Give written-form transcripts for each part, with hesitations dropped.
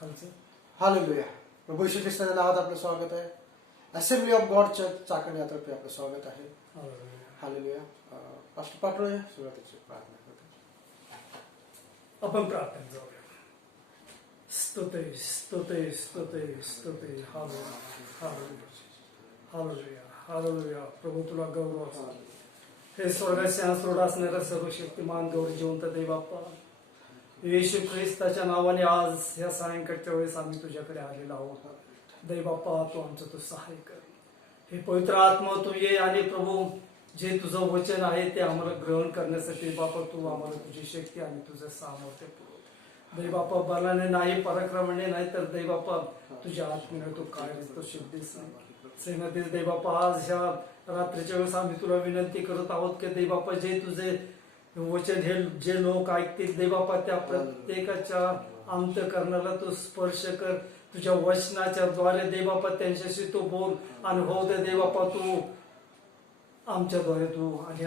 खालचं. हालेलुया. प्रभू येशू ख्रिस्ताच्या नावात आपलं स्वागत आहे. Assembly of God church Chakan यातर्फे आपलं स्वागत आहे. हालेलुया. पास्टर पाटोळे सुरुवातीची प्रार्थना करतो. आपण प्रार्थना जाऊया. स्तुते स्तुते स्तुते स्तुते. Hallelujah hallelujah hallelujah. प्रभू तुला गौरव असो. हे स्वर्गाच्या स्रोत असणारा सर्वशक्तिमान गौरी जिवंत देवबाप्पा येशू ख्रिस्ताच्या नावाने आज ह्या सायंकाळच्या वेळेस आम्ही तुझ्याकडे आलेलो आहोत. देवबाप्पा तू आमचं तू सहाय्य कर. हे पवित्र आत्मा तू ये आणि प्रभू जे तुझं वचन आहे ते आम्हाला ग्रहण करण्यासाठी बापा तू आम्हाला तुझी शक्ती आणि तुझं सामर्थ्य पुरव. दैबापा बलाने नाही पराक्रमाने नाही तर दैबापा तुझ्या आत्म्याने तू काय तो सिद्धीस सेनाधीश दैबापा आज ह्या रात्रीच्या वेळेस आम्ही तुला विनंती करत आहोत की दैबापा जे तुझे वचन हे जे लोक ऐकतील देवबापा त्या प्रत्येकाच्या अंतःकरणाला तू स्पर्श कर. तुझ्या वचनाच्या द्वारे देवबापा त्यांच्याशी तू बोल आणि हो दे देवबापा तू आमच्याद्वारे तू आणि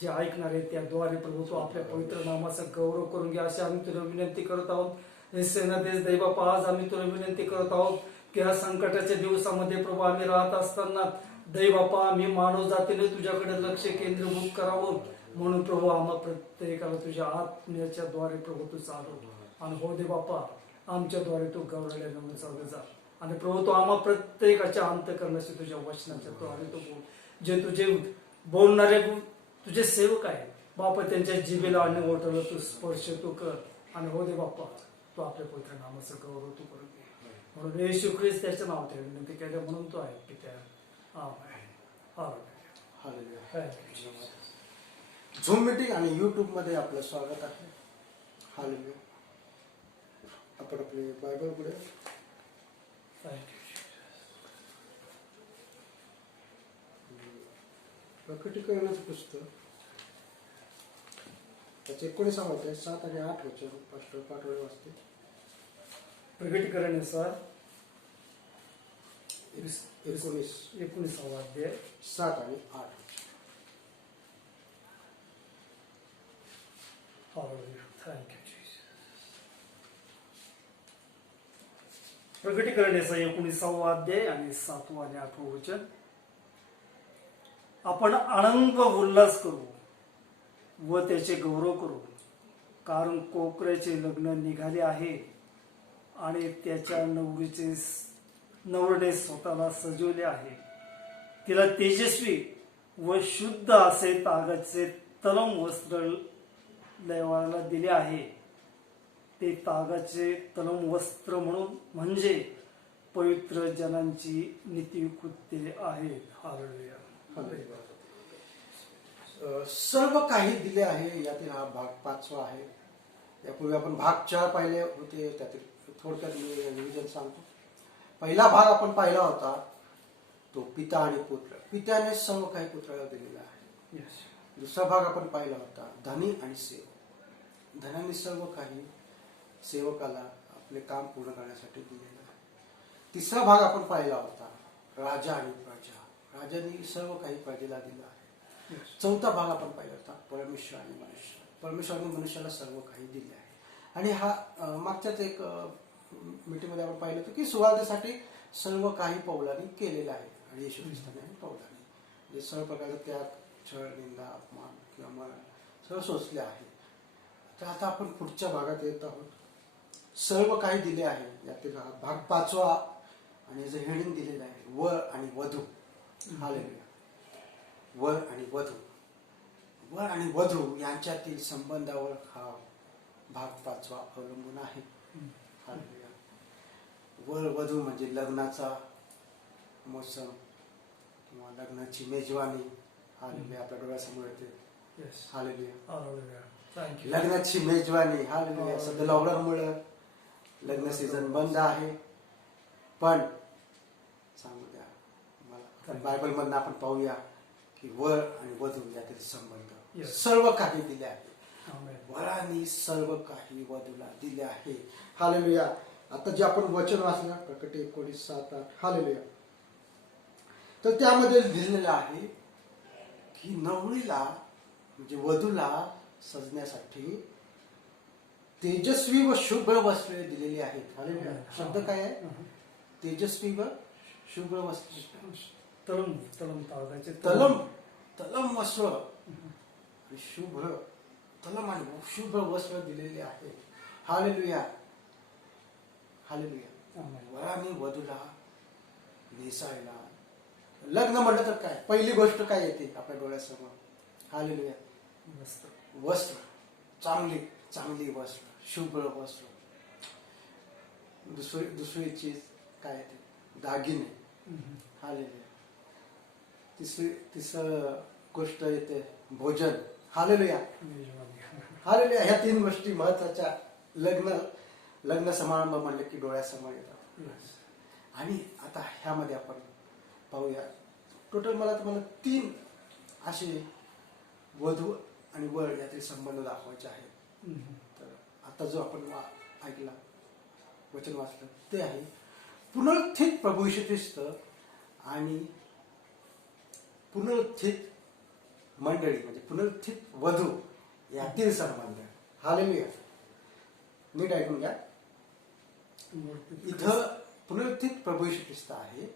जे ऐकणार आहे त्याद्वारे प्रभू तू आपल्या पवित्र नामाचा गौरव करून घ्या अशी आम्ही तुला विनंती करत आहोत. हे सेनाधीश देवबापा आज आम्ही तुला विनंती करत आहोत की ह्या संकटाच्या दिवसामध्ये प्रभू आम्ही राहत असताना देवबापा आम्ही मानव जातीने तुझ्याकडे लक्ष केंद्रीभूत करावं म्हणून प्रभू आम्हा प्रत्येकाला तुझ्या आत्म्याच्या द्वारे प्रभू तू चालव आणि हो दे बाप्पा आमच्याद्वारे तू गौरवल्या जाऊन चालू जा आणि प्रभू तू आम्हा प्रत्येकाच्या अंतःकरणाशी तुझ्या वचनाच्या द्वारे तू बोल. जे तुझे बोलणारे तुझे सेवक आहे बाप्पा त्यांच्या जिभेला आणि ओठाला तू स्पर्श तू कर आणि हो दे बाप्पा तू आपल्या पवित्र नामाचं गौरव तू करून घे म्हणून येशू ख्रिस्त त्याच्या नावात विनंती केल्या म्हणून तो आहे की त्या झूम मीटिंग आणि युट्यूब मध्ये आपलं स्वागत आहे. हालेलुया. आपण आपले बायबल पुढे प्रकटीकरणाचं पुस्तक त्याचे 19 आहे 7 आणि 8 वचन पास्टर पाटोळे वाचते. प्रकटीकरण 19 अध्याय 7 आणि 8. प्रकटीकरण 19 अध्याय आणि 7 आणि 8 वचन. आपण आनंद व उल्हास करू व त्याचे गौरव करू कारण कोकऱ्याचे लग्न निघाले आहे आणि त्याच्या नवरने स्वतःला सजवले आहे. तिला तेजस्वी व शुद्ध असे तागाचे तलम वस्त्र लेवायला दिले आहे. ते तागाचे तलम वस्त्र म्हणून म्हणजे पवित्र जनांची नीतिकृत्ये आहेत. हालेलुया. सर्व काही दिले आहे. यातील हा भाग 5वा आहे. यापूर्वी आपण भाग 4 पाहिले होते. त्यातील थोडक्यात मी रिव्हिजन सांगतो. पहिला भाग आपण पाहिला होता तो पिता आणि पुत्र. पित्याने सर्व काही पुत्राला दिलेला आहे. दुसरा भाग आपण पाहिला होता धनी आणि सेवक. धनाने सर्व काही सेवकाला आपले काम पूर्ण करण्यासाठी दिलेलं आहे. तिसरा भाग आपण पाहिला होता राजा आणि प्रजा. राजाने सर्व काही प्रजेला दिलं आहे. चौथा भाग आपण पाहिला होता परमेश्वर आणि मनुष्य. परमेश्वराने मनुष्याला सर्व काही दिले आहे. आणि हा मागच्याच एक मीटिंगमध्ये आपण पाहिलं होतं की सुवार्तेसाठी सर्व काही पौलांनी केलेलं आहे आणि येशू ख्रिस्ताने पौलांनी जे सर्व प्रकारचे त्याग छळ निंदा अपमान किंवा मरण सर्व सोसले आहे. तर आता आपण पुढच्या भागात येत आहोत. सर्व काही दिले आहे. यातील भाग 5वा आणि जे हेडिंग दिलेलं आहे वर आणि वधू. हालेलुया. वर आणि वधू. वर आणि वधू यांच्यातील संबंधावर हा भाग 5वा अवलंबून आहे. हालेलुया. वर वधू म्हणजे लग्नाचा मोसम किंवा लग्नाची मेजवानी. हालेलुया. आपल्या डोळ्यासमोर येते. हालेलुया. लग्नाची मेजवानी. हालेलुया. सध्या लॉकडाऊनमुळे लग्न सीझन बंद आहे पण सांगू द्या मला बायबल मधनं आपण पाहूया की वर आणि वधू यातील संबंध सर्व काही दिले आहे. वरांनी सर्व काही वधूला दिले आहे. हालेलुया. आता जे आपण वचन वाचलं प्रकटी 19:7-8. हालेलुया. तर त्यामध्ये लिहिलेलं आहे की नवरीला म्हणजे वधूला सजण्यासाठी तेजस्वी व शुभ्र वस्त्रे दिलेली आहेत. हालेलुया. शब्द काय आहे? तेजस्वी व शुभ्र वस्त्र. तलम तलम तागाचे तलम वस्त्र आणि शुभ्र तलम आणि शुभ्र वस्त्र दिलेले आहे. हालेलुया. हालेलुया. वराने वधूला नेसायला. लग्न म्हटलं तर काय पहिली गोष्ट काय येते आपल्या डोळ्यासमोर? हालेलुया. वस्त्र. चांगली वस्त्र, शुभ्र वस्त्र. दुसरी चीज काय येते? दागिने. हालेलुया. तिसरं गोष्ट येते भोजन. हालेलुया. हालेलुया. ह्या 3 गोष्टी महत्वाच्या लग्न समारंभ म्हणले की डोळ्यासमोर येतात. आणि आता ह्यामध्ये आपण पाहूया. टोटल मला तुम्हाला 3 असे वधू आणि वर यातील संबंध दाखवायचे आहेत. तर आता जो आपण ऐकला वचन वाचलं ते आहे पुनरुत्थित प्रभू येशू ख्रिस्त आणि पुनरुत्थित मंडळी म्हणजे पुनरुत्थित वधू यातील संबंध. हालेलुया. नीट ऐकून घ्या. इथं पुनरुत्थित प्रभू येशू ख्रिस्त आहे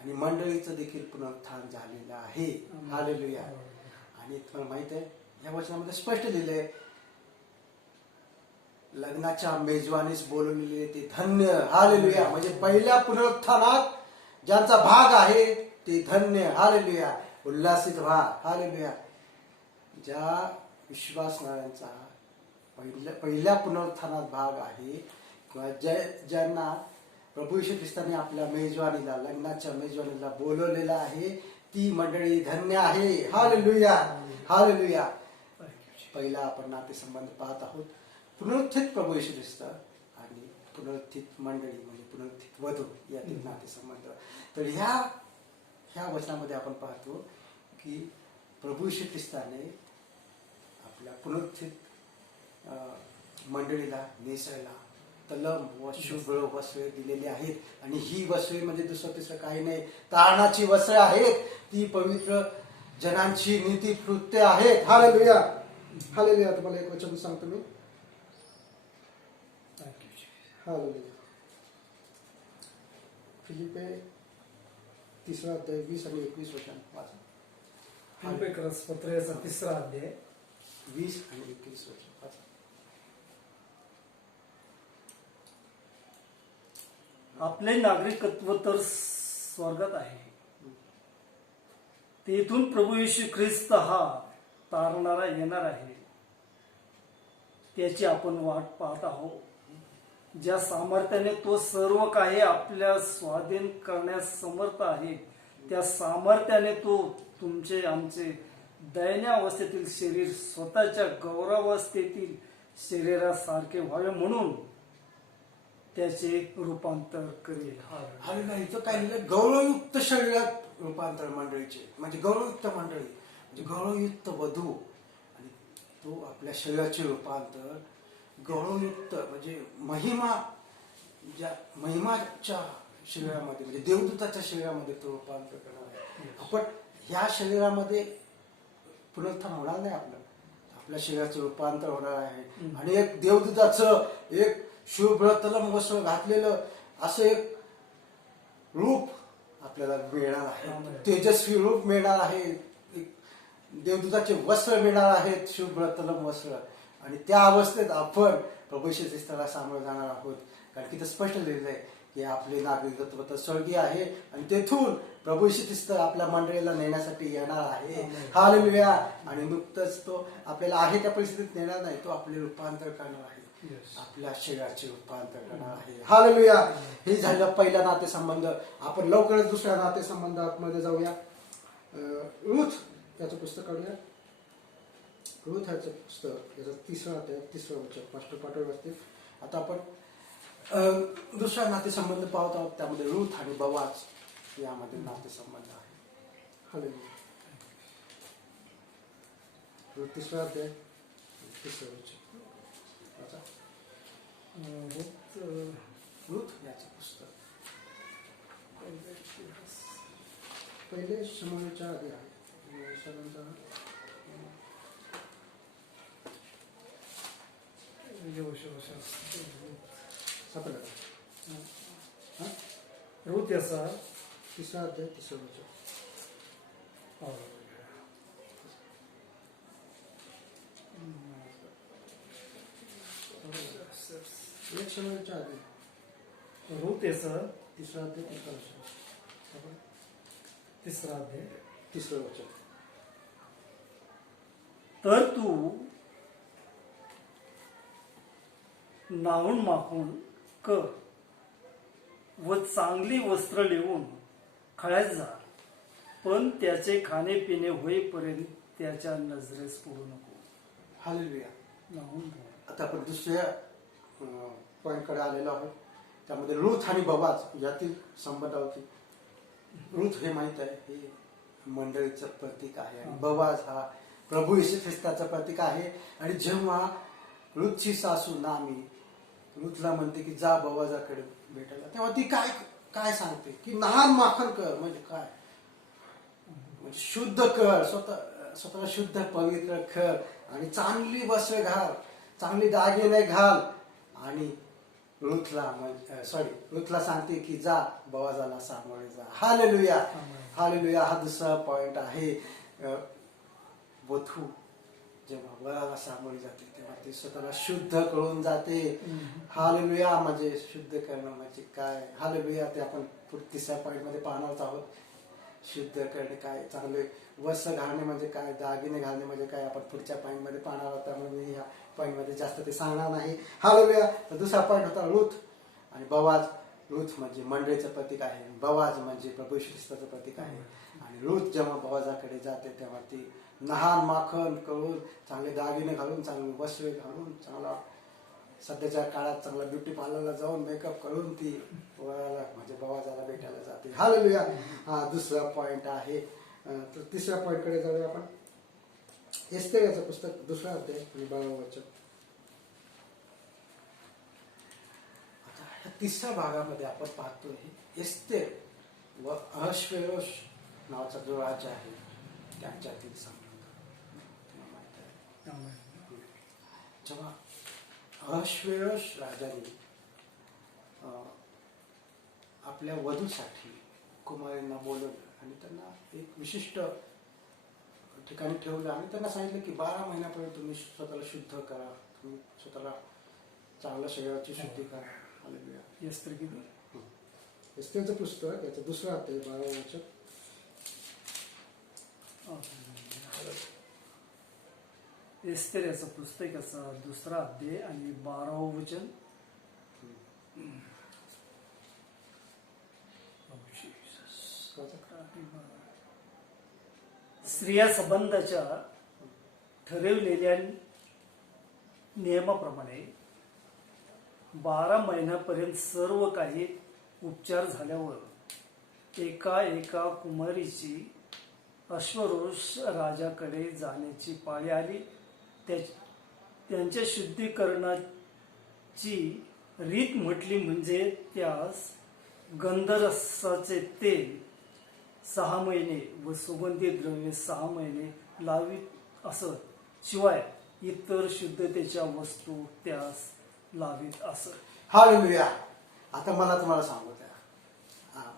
आणि मंडळीचं देखील पुनरुत्थान झालेलं आहे. हालेलुया. आणि तुम्हाला माहित आहे या वचनामध्ये स्पष्ट लिहिलंय लग्नाच्या मेजवानीस बोलवलेले ते धन्य. हालेलुया. म्हणजे पहिल्या पुनरुत्थानात ज्यांचा भाग आहे ते धन्य. हालेलुया. उल्हासित व्हा. हालेलुया. ज्या विश्वासणाऱ्यांचा पहिल्या पुनरुत्थानात भाग आहे किंवा ज्यांना प्रभू येशू ख्रिस्ताने आपल्या मेजवानीला लग्नाच्या मेजवानीला बोलवलेलं आहे ती मंडळी धन्य आहे. हालेलुया. हालेलुया. पहिला आपण नातेसंबंध पाहत आहोत पुनरुत्थित प्रभू येशू ख्रिस्त आणि पुनरुत्थित मंडळी म्हणजे पुनरुत्थित वधू यातील नातेसंबंध. तर ह्या वचनामध्ये आपण पाहतो की प्रभू येशू ख्रिस्ताने आपल्या पुनरुत्थित मंडळीला नेसायला तलम व शुभ्र वस्त्रे दिलेली आहेत आणि ही वस्त्रे म्हणजे दुसरं तिसरं काही नाही तारणाची वस्त्रे आहेत. ती पवित्र जनांची नीती कृत्य आहेत. हालेलुया. हालेलुया. तुम्हाला एक वचन सांगतो मी. हालेलुया. फिलिपे 3 अध्याय 20 आणि 21 वचन वाचा. फिलिप्पियस पत्राचा 3 अध्याय 20 आणि 21 वचन वाचा. आपले नागरिकत्व तर स्वर्गात आहे. तेथून प्रभू येशू ख्रिस्त हा तारणारा येणार आहे. त्याची आपण वाट पाहत आहोत. ज्या सामर्थ्याने तो सर्व काही आपल्या स्वाधीन करण्यास समर्थ आहे त्या सामर्थ्याने तो तुमचे आमचे दैन्यावस्थेतील शरीर स्वतःच्या गौरवावस्थेतील शरीरासारखे व्हावे म्हणून त्याचे रूपांतर करेल. हालेलुया. इथं काय लिहिलं? गौरवयुक्त शरीरात रूपांतर मंडळीचे म्हणजे गौरवयुक्त मंडळी म्हणजे गौरवयुक्त वधू आणि तो आपल्या शरीराचे रूपांतर गौरवयुक्त म्हणजे महिमाच्या शरीरामध्ये म्हणजे देवदूताच्या शरीरामध्ये तो रूपांतर करणार आहे. आपण ह्या शरीरामध्ये पुनरुत्थान होणार नाही. आपल्या शरीराचं रूपांतर होणार आहे आणि एक देवदूताचं एक शुभ्र तलम वस्त्र घातलेलं असं एक रूप आपल्याला मिळणार आहे. तेजस्वी रूप मिळणार आहे. देवदूताचे वस्त्र मिळणार आहेत शुभ्र तलम वस्त्र आणि त्या अवस्थेत आपण प्रभू येशू ख्रिस्ताला सामोरं जाणार आहोत. कारण की ते स्पष्ट लिहिलं आहे की आपले नागरिकत्व तर स्वर्गीय आहे आणि तेथून प्रभू येशू ख्रिस्त आपल्या मंडळीला नेण्यासाठी येणार आहे. हालेलुया. आणि नुकतंच तो आपल्याला आहे त्या परिस्थितीत नेणार नाही. तो आपले रूपांतर करणार आहे. आपल्या शरीराचे रूपांतर करणार आहे. हालेलुया. हे झालं पहिला नातेसंबंध. आपण लवकरच दुसऱ्या नातेसंबंधामध्ये जाऊया. रूथ त्याचं पुस्तक काढूया. रूथ ह्याचं पुस्तक याचं 3 अध्याय 3 वचन मास्टर पाठवलं वाचते. आता आपण दुसरा नातेसंबंध पाहत आहोत. त्यामध्ये रूथ आणि बोआज यामध्ये नातेसंबंध आहे. हालेलुया. रूथ 3 अध्याय 3 वचन. रूथ याचं पुस्तक पहिले शमूएलच्या आधी आहे. सापडलं का? रूत याचा 3रा अध्याय 3रं वचन. एक शमूएलच्या आधी रूत याचा 3रा अध्याय 3रं वचन. सापडलं? 3रा अध्याय 3रं वचन. तर तू नाहून माखून कर व चांगली वस्त्र लिहून खळ्यात जा, पण त्याचे खाणे पिणे होईपर्यंत त्याच्या नजरेस पडू नको. हालेलुया. नाहून आता आपण दुसऱ्या पॉईंटकडे आलेलो आहोत. त्यामध्ये रूथ आणि बोआज यातील संबंधावरती. रूथ हे माहीत आहे, हे मंडळीचं प्रतीक आहे आणि बोआज हा प्रभू येशू ख्रिस्ताचं प्रतीक आहे. आणि जेव्हा रूथची सासू नामी रूथला म्हणते की जा बोआजाकडे भेटायला, तेव्हा ती काय काय सांगते की लहान माखन कर. म्हणजे काय? म्हणजे शुद्ध कर, स्वतःला शुद्ध पवित्र कर आणि चांगली वस्त्रे घाल, चांगली दागिने घाल. आणि रूथला सांगते की जा बोआजाला सामोरे जा. हालेलुया. हालेलुया. हा दुसरा पॉइंट आहे. वधू जेव्हा वराला सामोरी जाते तेव्हा ती स्वतःला शुद्ध करून जाते. हालेलुया. म्हणजे शुद्ध करणं म्हणजे काय? हालेलुया. ते आपण 3ऱ्या पॉइंट मध्ये पाहणार आहोत. शुद्ध करणे काय, चांगले वस्त्र घालणे म्हणजे काय, दागिने घालणे म्हणजे काय, आपण पुढच्या पॉइंट मध्ये पाहणार आहोत. त्यामुळे मी ह्या पॉइंट मध्ये जास्त ते सांगणार नाही. हालेलुया. तर दुसरा पॉइंट होता रूथ आणि बोआज. रूथ म्हणजे मंडळीचं प्रतीक आहे, बोआज म्हणजे प्रभू येशू ख्रिस्ताचं प्रतीक आहे. आणि रूथ जेव्हा बोआजाकडे जाते तेव्हा ती लहान माखन करून, चांगले दागिने घालून, चांगले वस्त्रे घालून, चांगला सध्याच्या काळात चांगला ब्युटी पार्लरला जाऊन मेकअप करून ती वराला म्हणजे बोआजाला भेटायला जाते. हालेलुया. हा दुसरा पॉइंट आहे. तर 3ऱ्या पॉइंटकडे जाऊया आपण. एस्तेर याचं पुस्तक 2रा अध्याय आणि 12वं वचन. आता ह्या 3ऱ्या भागामध्ये आपण पाहतोय एस्तेर व अहश्वेरोश नावाचा जो राजा आहे त्यांच्यातील संबंध. जेव्हा अहश्वेरोश राजाने आपल्या वधूसाठी कुमारींना बोलवलं आणि त्यांना एक विशिष्ट ठिकाणी ठेवलं आणि त्यांना सांगितलं की 12 महिन्यापर्यंत तुम्ही स्वतःला शुद्ध करा, तुम्ही स्वतःला चांगल्या शरीराची शुद्धी करा. हालेलुया. एस्तेर किती? एस्तेरचं पुस्तक याचं 2रा अध्याय 12वं वचन. एस्तेर याचं पुस्तक याचा 2रा अध्याय आणि 12वं वचन. स्त्रिया संबंधाच्या ठरवलेल्या नियमाप्रमाणे 12 महिन्यापर्यंत सर्व काही उपचार झाल्यावर एका कुमारीची अश्वरोष राजाकडे जाण्याची पाळी आली. त्यांच्या शुद्धीकरणाची रीत म्हटली म्हणजे त्यास गंधरसाचे तेल 6 महिने व सुगंधी द्रव्य 6 महिने लावीत असत, शिवाय इतर शुद्धतेच्या वस्तू त्यास लावीत असत. हालेलुया. आता मला तुम्हाला सांगू द्या,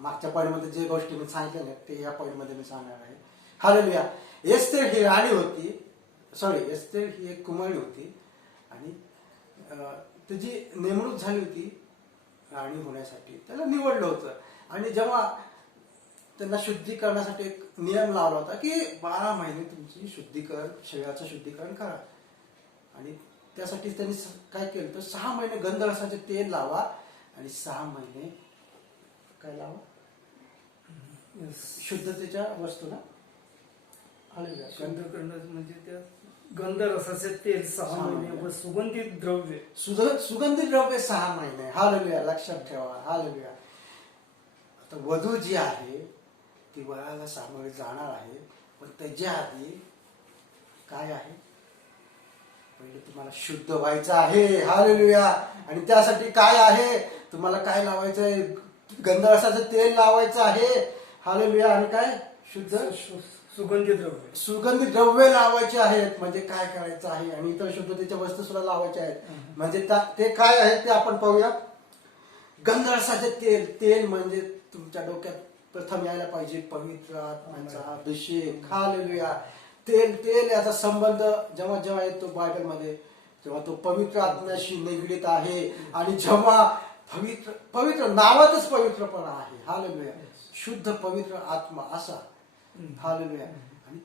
मागच्या पॉईंटमध्ये जे गोष्टी मी सांगितल्या ना ते या पॉईंटमध्ये मी सांगणार आहे. हालेलुया. एस्तेर ही राणी होती, एस्तेर ही एक कुमारी होती आणि त्याची नेमणूक झाली होती राणी होण्यासाठी. त्याला निवडलं होतं आणि जेव्हा त्यांना शुद्धीकरणासाठी एक नियम लावला होता की 12 महिने तुमची शुद्धीकरण, शरीराचं शुद्धीकरण करा. आणि त्यासाठी त्यांनी काय केलं तर 6 महिने गंधरसाचे तेल लावा आणि 6 महिने काय लावा, शुद्धतेच्या वस्तू ना. म्हणजे त्या गंधरसाचे तेल 6 महिने व सुगंधित द्रव्य सुगंधित द्रव्य 6 महिने. हालेलुया. लक्षात ठेवा. हालेलुया. आता वधू जी आहे ती वराला सामोरे जाणार आहे, पण त्याच्या आधी काय आहे, पहिले तुम्हाला शुद्ध व्हायचं आहे. हालेलुया. आणि त्यासाठी काय आहे, तुम्हाला काय लावायचं आहे, गंधरसाचं तेल लावायचं आहे. हालेलुया. आणि काय, शुद्ध सुगंधी द्रव्य. सुगंधी द्रव्य लावायचे आहेत. म्हणजे काय करायचं आहे आणि इतर शुद्धतेच्या वस्तू सुद्धा लावायच्या आहेत. म्हणजे ते काय आहेत ते आपण पाहूया. गंधरसाचे तेल. तेल म्हणजे तुमच्या डोक्यात प्रथम यायला पाहिजे पवित्र आत्म्याचा अभिषेक. हालेलुया. तेल याचा संबंध जेव्हा जेव्हा येतो बायबलमध्ये तेव्हा तो पवित्र आत्म्याशी निगडीत आहे. आणि जेव्हा पवित्र नावातच पवित्रपणा आहे. हालेलुया. शुद्ध पवित्र आत्मा असा. हालेलुया. आणि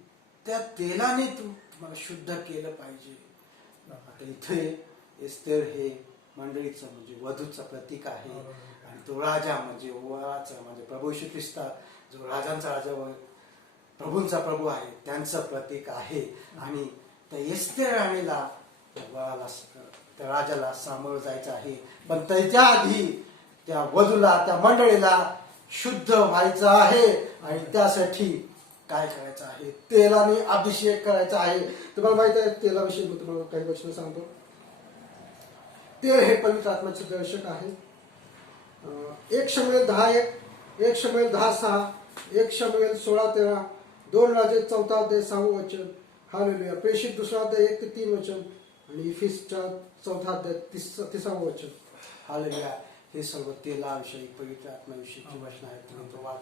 त्या तेलाने तुम्हाला शुद्ध केलं पाहिजे. आता इथे एस्तेर हे मंडळीचं म्हणजे वधूचं प्रतीक आहे. आणि तो राजा म्हणजे वराचा म्हणजे प्रभू श्री ख्रिस्त जो राजांचा राजा व प्रभूंचा प्रभू आहे त्यांचं प्रतीक आहे. आणि त्या एस्तेर राणीला त्या राजाला सामोरं जायचं आहे. पण त्याच्या आधी त्या वधूला त्या मंडळीला शुद्ध व्हायचं आहे. आणि त्यासाठी काय करायचं आहे. तेलाने अभिषेक करायचा आहे. तुम्हाला माहित आहे तेलाविषयी मी तुम्हाला काही गोष्टी सांगतो. तेल हे पवित्र आत्म्याचे दर्शक आहे. 1 शमूएल 10:1, 1 शमूएल 10:6, 1 शमूएल 16:13, 2 राजे 4 अध्याय 6 वचन. हालेलुया. प्रेषित 2 अध्याय 1 ते 3 वचन आणि इफिसच्या 4 अध्याय 30 वचन. हालेलुया. हे सर्व तेलाविषयी पवित्र आत्म्याविषयीची वचन आहेत. तुम्ही तो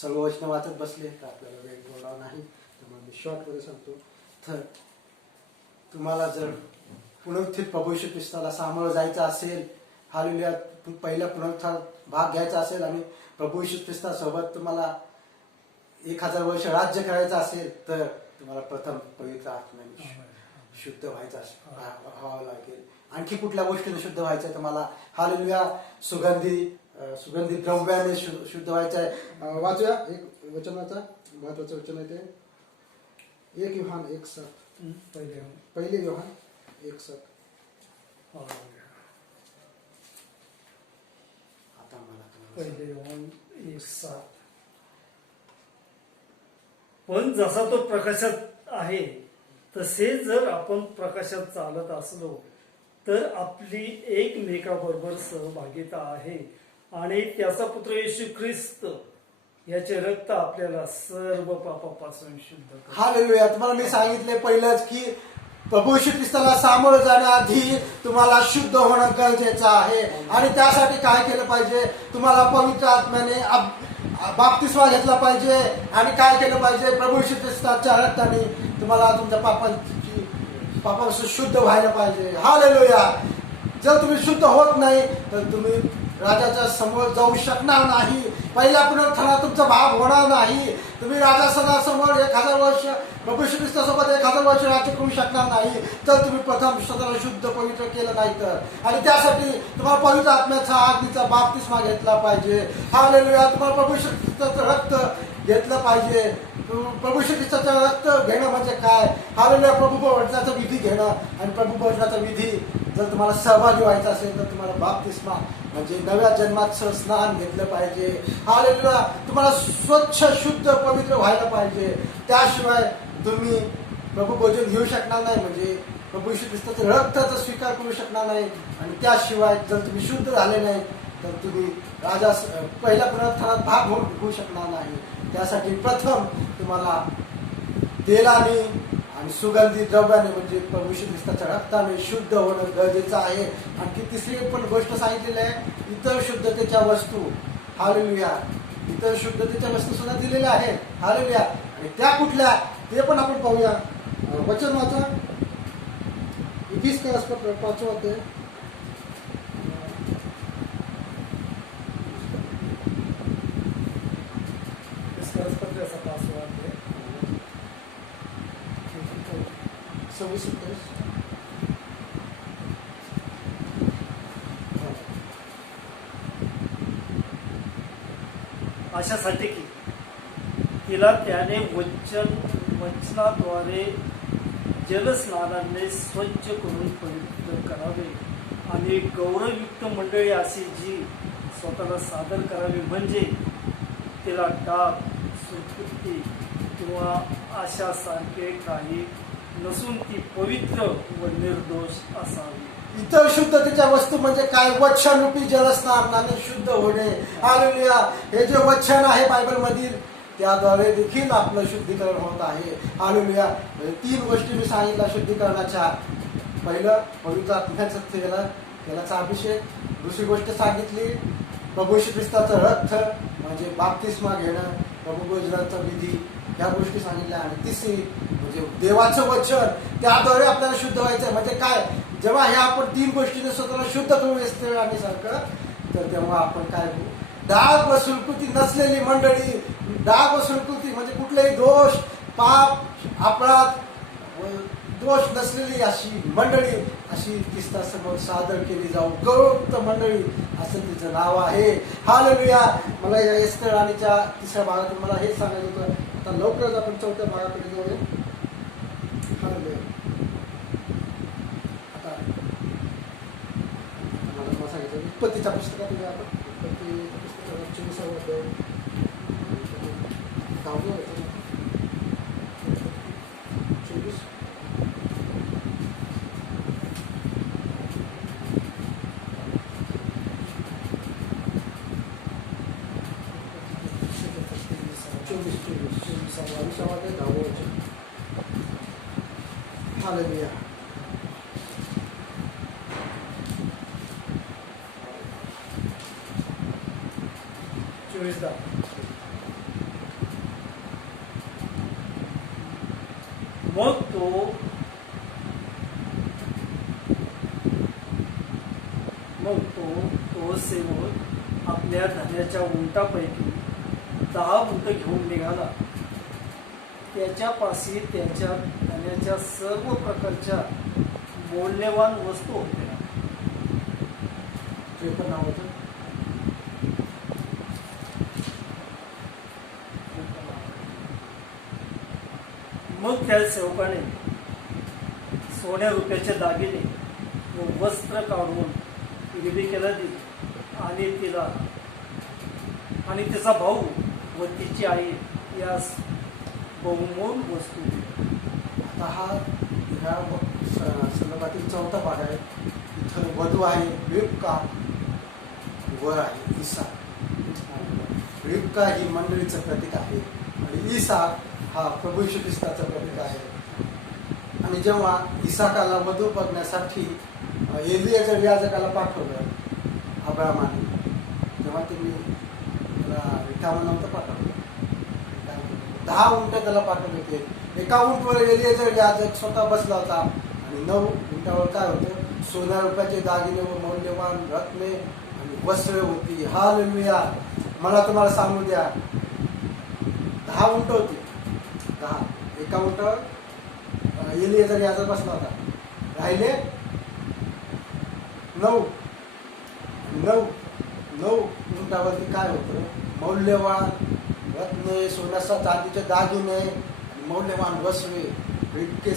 सर्व वचन वाचत बसले तर आपल्याला वेळ बोलावा नाही. त्यामुळे मी शॉर्टमध्ये सांगतो. तर तुम्हाला जर पुनरुत्थित प्रभू श्री ख्रिस्ताला सामोरं जायचं असेल. हालेलुया. पहिल्या पुनरुत्थानात भाग घ्यायचा असेल आणि प्रभू श्री ख्रिस्तासोबत तुम्हाला 1000 वर्ष राज्य करायचं असेल तर तुम्हाला प्रथम पवित्र आत्म्याने शुद्ध व्हायचं व्हावं लागेल. आणखी कुठल्या गोष्टीने शुद्ध व्हायचं तुम्हाला. हालेलुया. सुगंधी द्रव्याने शुद्ध व्हायचं आहे. वाचूया एक वचनाचा महत्वाचं वचन आहे ते 1 योहान 1:7. पहिले योहान 1:7. आता मला पहिले योहान 1:7. पण जसा तो प्रकाशात आहे तसे जर आपण प्रकाशात चालत असलो तर आपली एकमेकाबरोबर सहभागिता आहे. आणि त्याचा पुत्र येशू ख्रिस्त याचे रक्त आपल्याला सर्व पापापासून शुद्ध करते. हालेलुया. तुम्हाला मी सांगितले पहिलंच की प्रभू श्री ख्रिस्ताला सामोरं जाण्याआधी तुम्हाला शुद्ध होणं गरजेचं आहे. आणि त्यासाठी काय केलं पाहिजे. तुम्हाला पवित्र आत्म्याने बाप्तिस्मा घेतला पाहिजे. आणि काय केलं पाहिजे. प्रभू श्री ख्रिस्ताच्या रक्ताने तुम्हाला तुमच्या पापापासून शुद्ध व्हायला पाहिजे. हालेलुया. जर तुम्ही शुद्ध होत नाही तर तुम्ही राजाच्या समोर जाऊ शकणार नाही. पहिल्या पुनरुत्थानात तुमचा भाग होणार नाही. तुम्ही राजासनासमोर 1000 वर्ष प्रभू श्री ख्रिस्तासोबत 1000 वर्ष राज्य करू शकणार नाही तर तुम्ही प्रथम स्वतःला शुद्ध पवित्र केलं नाही तर. आणि त्यासाठी तुम्हाला पवित्र आत्म्याचा अग्नीचा बाप्तिस्मा घेतला पाहिजे. हालेलुया. तुम्हाला प्रभू श्री ख्रिस्ताचं रक्त घेतलं पाहिजे. प्रभू श्री ख्रिस्ताचं रक्त घेणं म्हणजे काय. हालेलुया. प्रभू भोजनाचा विधी घेणं. आणि प्रभू भोजनाचा विधी जर तुम्हाला सहभागी व्हायचा असेल तर तुम्हाला बाप्तिस्मा म्हणजे नव्या जन्माचं स्नान घेतलं पाहिजे. हालेलुया. तुम्हाला स्वच्छ शुद्ध पवित्र व्हायला पाहिजे. त्याशिवाय तुम्ही प्रभू भोजन घेऊ शकणार नाही. म्हणजे प्रभू श्री ख्रिस्ताचं रक्ताचा स्वीकार करू शकणार नाही. आणि त्याशिवाय जर तुम्ही शुद्ध झाले नाही तर तुम्ही पहिल्या पुनरुत्थानात भाग घेऊ शकणार नाही. त्यासाठी प्रथम तुम्हाला तेलाने आणि सुगंधी द्रव्याने म्हणजे प्रभू श्री ख्रिस्ताच्या रक्ताने शुद्ध होणं गरजेचं आहे. आणखी तिसरी पण गोष्ट सांगितलेली आहे इतर शुद्धतेच्या वस्तू. हालेलुया. इतर शुद्धतेच्या वस्तू सुद्धा दिलेल्या आहेत. हालेलुया. आणि त्या कुठल्या ते पण आपण पाहूया. वचन वाचा. इफिसकर 5 अध्याय 26-27. अशासाठी की तिला त्याने वचनाद्वारे जलस्नानाने स्वच्छ करून पवित्र करावे आणि गौरवयुक्त मंडळी अशी जी स्वतःला सादर करावी. म्हणजे तिला डाग सुटकुत्ती किंवा अशासारखे काही नसून ती पवित्र व निर्दोष असावी. इतर शुद्धतेच्या वस्तू म्हणजे काय. वचन रूपी जलस्नानाने शुद्ध होणे. हालेलुया. हे जे वचन आहे बायबल मधील त्याद्वारे देखील आपलं शुद्धीकरण होत आहे. हालेलुया. 3 गोष्टी मी सांगितल्या शुद्धीकरणाच्या. पहिलं पवित्र आत्म्याचं तेलाचा अभिषेक. दुसरी गोष्ट सांगितली प्रभू येशू ख्रिस्ताचं रक्त म्हणजे बाप्तिस्मा घेणं, प्रभू भोजनाचा विधी, ह्या गोष्टी सांगितल्या. आणि तिसरी म्हणजे देवाचं वचन, त्याद्वारे आपल्याला शुद्ध व्हायचं. म्हणजे काय, जेव्हा ह्या आपण 3 गोष्टीने स्वतःला शुद्ध करू येते आणि सारखं, तर तेव्हा आपण काय होऊ, डाग व सुलकुती नसलेली मंडळी, डाग व सुलकुती म्हणजे कुठलेही दोष, पाप, अपराध, दोष नसलेली अशी मंडळी, अशी ख्रिस्तासमोर सादर केली जाऊ. गौरवयुक्त मंडळी असं तिचं नाव आहे. हालेलुया. मला या एस्तर राणीच्या 3ऱ्या भागातून मला हेच सांगायचं होतं. आता लवकरच आपण 4थ्या भागाकडे जाऊया. हालेलुया. आता मला सांगितलं उत्पत्तीच्या पुस्तकात आपण उत्पत्तीच्या पुस्तकात 24 अध्याय 24 हालेलुया. मग तो सेवक आपल्या धन्याच्या उंटापैकी 10 उंट घेऊन निघाला. त्याच्यापाशी त्याच्या धन्याच्या सर्व प्रकारच्या मौल्यवान वस्तू होत्या. ते पण नाव होतं. मग त्या सेवकाने सोन्या रुपयाचे दागिने व वस्त्र काढून रिबेकाला दिली आणि तिचा भाऊ व तिची आई यास बहुमोल वस्तू दिली. आता ह्या संदर्भातील 4था भाग आहे. इथं वधू आहे रिबका, वर आहे इसाक. रिबका ही मंडळीचं प्रतीक आहे आणि इसाक हा प्रभू येशू ख्रिस्ताचं प्रतीक आहे. आणि जेव्हा इसाकाला वधू बघण्यासाठी एलियाजर याजकाला पाठवलं अब्रामाने, तेव्हा त्यांनी त्याला रिकामा नव्हतं पाठवलं. 10 उंट त्याला पाठवले होते. एका उंटवर एलियाजर याजक स्वतः बसला होता आणि 9 उंटावर काय होतं, सोन्या रुपयाचे दागिने व मौल्यवान रत्ने आणि वस्त्रे होती. हालेलुया. मला तुम्हाला सांगू द्या, 10 उंट होती. 10. एका उंटावर एलियाजर याजक बसला होता. राहिले 9 उंटावरती काय होतं, मौल्यवान रत्ने, सोन्याचा चांदीचे दागिने, मौल्यवान वस्त्रे, इतके